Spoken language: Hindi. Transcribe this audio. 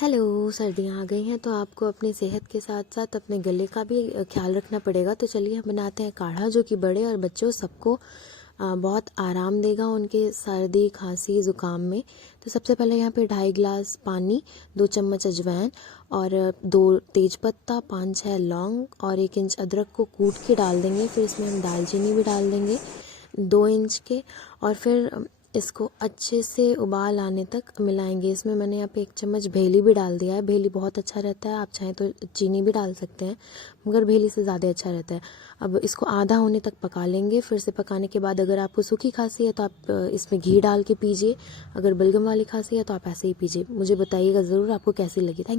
हेलो, सर्दियाँ आ गई हैं तो आपको अपनी सेहत के साथ-साथ अपने गले का भी ख़्याल रखना पड़ेगा। तो चलिए हम बनाते हैं काढ़ा जो कि बड़े और बच्चों सबको बहुत आराम देगा उनके सर्दी, खाँसी, ज़ुकाम में। तो सबसे पहले यहाँ पे 2.5 गिलास पानी, 2 चम्मच अजवाइन और 2 तेज़पत्ता, 5-6 लौंग और 1 इंच अदरक को कूट के डाल देंगे। फिर इसमें हम दालचीनी भी डाल देंगे 2 इंच के और फिर इसको अच्छे से उबाल आने तक मिलाएंगे। इसमें मैंने यहाँ पे 1 चम्मच भेली भी डाल दिया है। भेली बहुत अच्छा रहता है, आप चाहें तो चीनी भी डाल सकते हैं, मगर भेली से ज़्यादा अच्छा रहता है। अब इसको आधा होने तक पका लेंगे। फिर से पकाने के बाद अगर आपको सूखी खांसी है तो आप इसमें घी डाल के पीजिए, अगर बलगम वाली खांसी है तो आप ऐसे ही पीजिए। मुझे बताइएगा ज़रूर आपको कैसी लगी। Thank you.